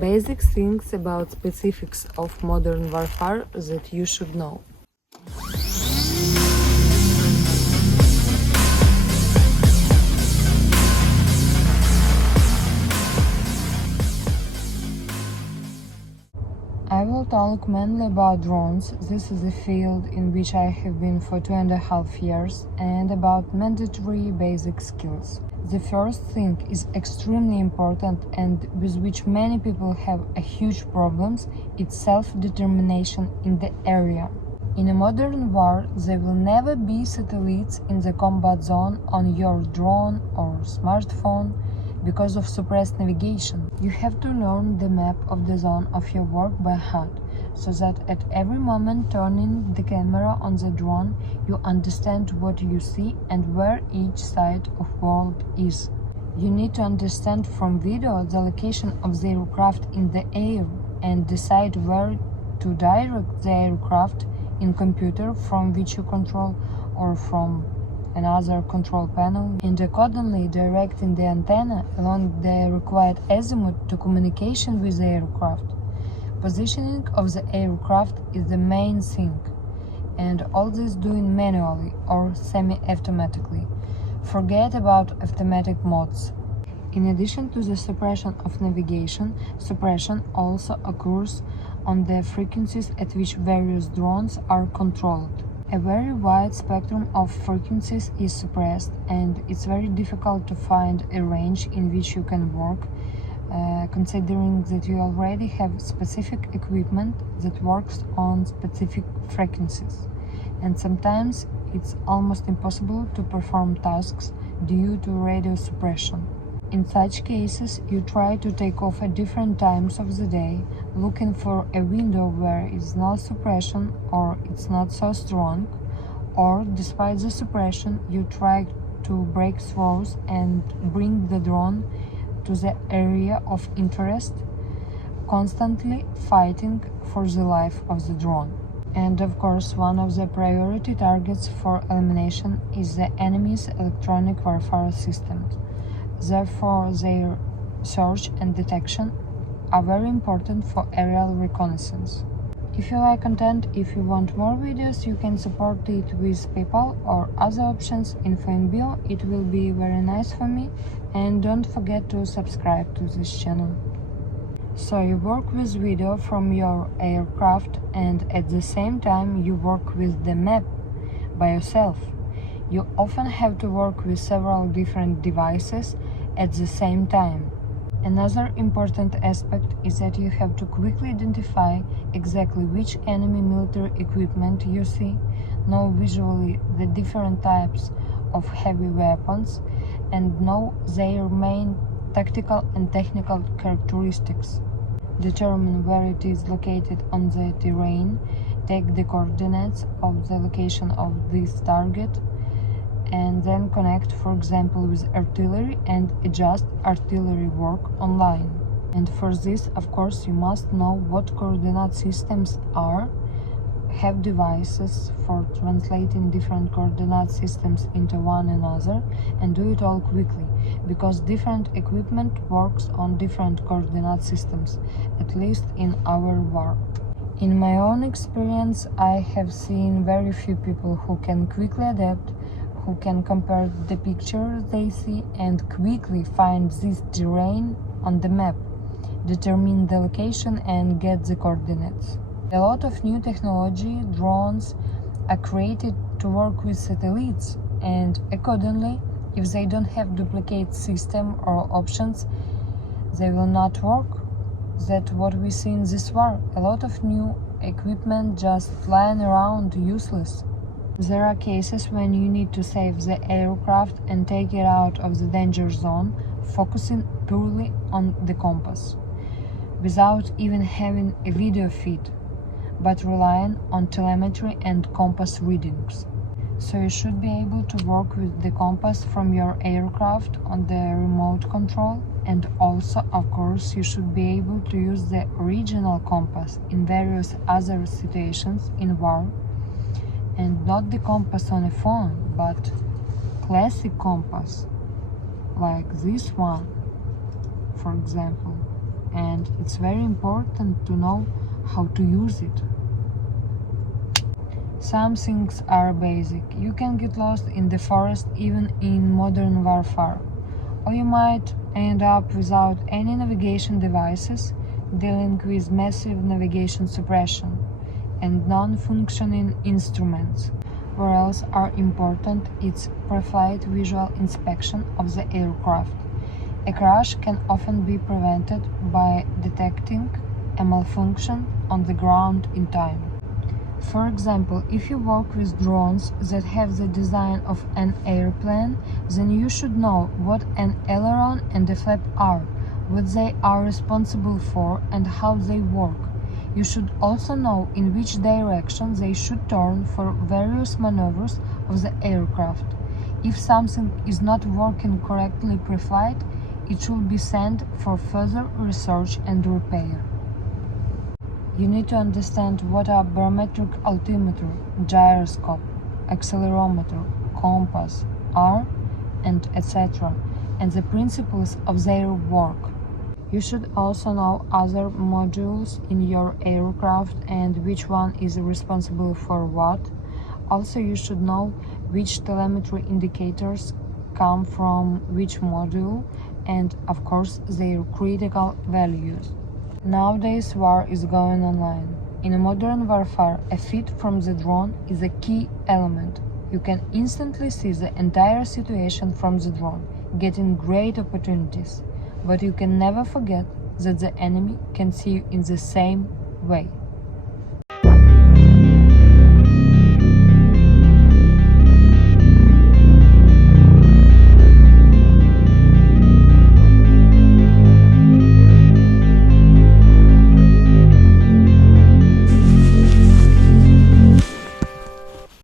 Basic things about specifics of modern warfare that you should know. I will talk mainly about drones. This is a field in which I have been for 2.5 years, and about mandatory basic skills. The first thing is extremely important and with which many people have a huge problems. It's self-determination in the area. In a modern war, there will never be satellites in the combat zone on your drone or smartphone because of suppressed navigation. You have to learn the map of the zone of your work by heart, so that at every moment turning the camera on the drone, you understand what you see and where each side of world is. You need to understand from video the location of the aircraft in the air and decide where to direct the aircraft in computer from which you control or from another control panel, and accordingly directing the antenna along the required azimuth to communication with the aircraft. Positioning of the aircraft is the main thing, and all this doing manually or semi-automatically. Forget about automatic modes. In addition to the suppression of navigation, suppression also occurs on the frequencies at which various drones are controlled. A very wide spectrum of frequencies is suppressed, and it's very difficult to find a range in which you can work, considering that you already have specific equipment that works on specific frequencies. And sometimes it's almost impossible to perform tasks due to radio suppression. In such cases, you try to take off at different times of the day, looking for a window where it's no suppression or it's not so strong, or despite the suppression, you try to break throws and bring the drone to the area of interest, constantly fighting for the life of the drone. And of course, one of the priority targets for elimination is the enemy's electronic warfare systems. Therefore, their search and detection are very important for aerial reconnaissance. If you like content, if you want more videos, you can support it with PayPal or other options, info in bio. It will be very nice for me, and don't forget to subscribe to this channel. So you work with video from your aircraft, and at the same time you work with the map by yourself. You often have to work with several different devices at the same time. Another important aspect is that you have to quickly identify exactly which enemy military equipment you see, know visually the different types of heavy weapons, and know their main tactical and technical characteristics. Determine where it is located on the terrain, take the coordinates of the location of this target, and then connect, for example, with artillery and adjust artillery work online. And for this, of course, you must know what coordinate systems are, have devices for translating different coordinate systems into one another, and do it all quickly, because different equipment works on different coordinate systems, at least in our war. In my own experience, I have seen very few people who can quickly adapt, who can compare the picture they see and quickly find this terrain on the map, determine the location and get the coordinates. A lot of new technology, drones, are created to work with satellites, and accordingly, if they don't have duplicate system or options, they will not work. That's what we see in this war. A lot of new equipment just flying around useless. There are cases when you need to save the aircraft and take it out of the danger zone, focusing purely on the compass, without even having a video feed, but relying on telemetry and compass readings. So you should be able to work with the compass from your aircraft on the remote control, and also, of course, you should be able to use the original compass in various other situations in war, and not the compass on a phone, but classic compass, like this one, for example. and it's very important to know how to use it. Some things are basic. You can get lost in the forest even in modern warfare, or you might end up without any navigation devices, dealing with massive navigation suppression and non-functioning instruments. What else are important? It's pre-flight visual inspection of the aircraft. A crash can often be prevented by detecting a malfunction on the ground in time. For example, if you work with drones that have the design of an airplane, then you should know what an aileron and a flap are, what they are responsible for, and how they work. You should also know in which direction they should turn for various maneuvers of the aircraft. If something is not working correctly pre-flight, it should be sent for further research and repair. You need to understand what a barometric altimeter, gyroscope, accelerometer, compass are, and etc., and the principles of their work. You should also know other modules in your aircraft and which one is responsible for what. Also, you should know which telemetry indicators come from which module, and of course their critical values. Nowadays, war is going online. In a modern warfare, a feed from the drone is a key element. You can instantly see the entire situation from the drone, getting great opportunities. But you can never forget that the enemy can see you in the same way.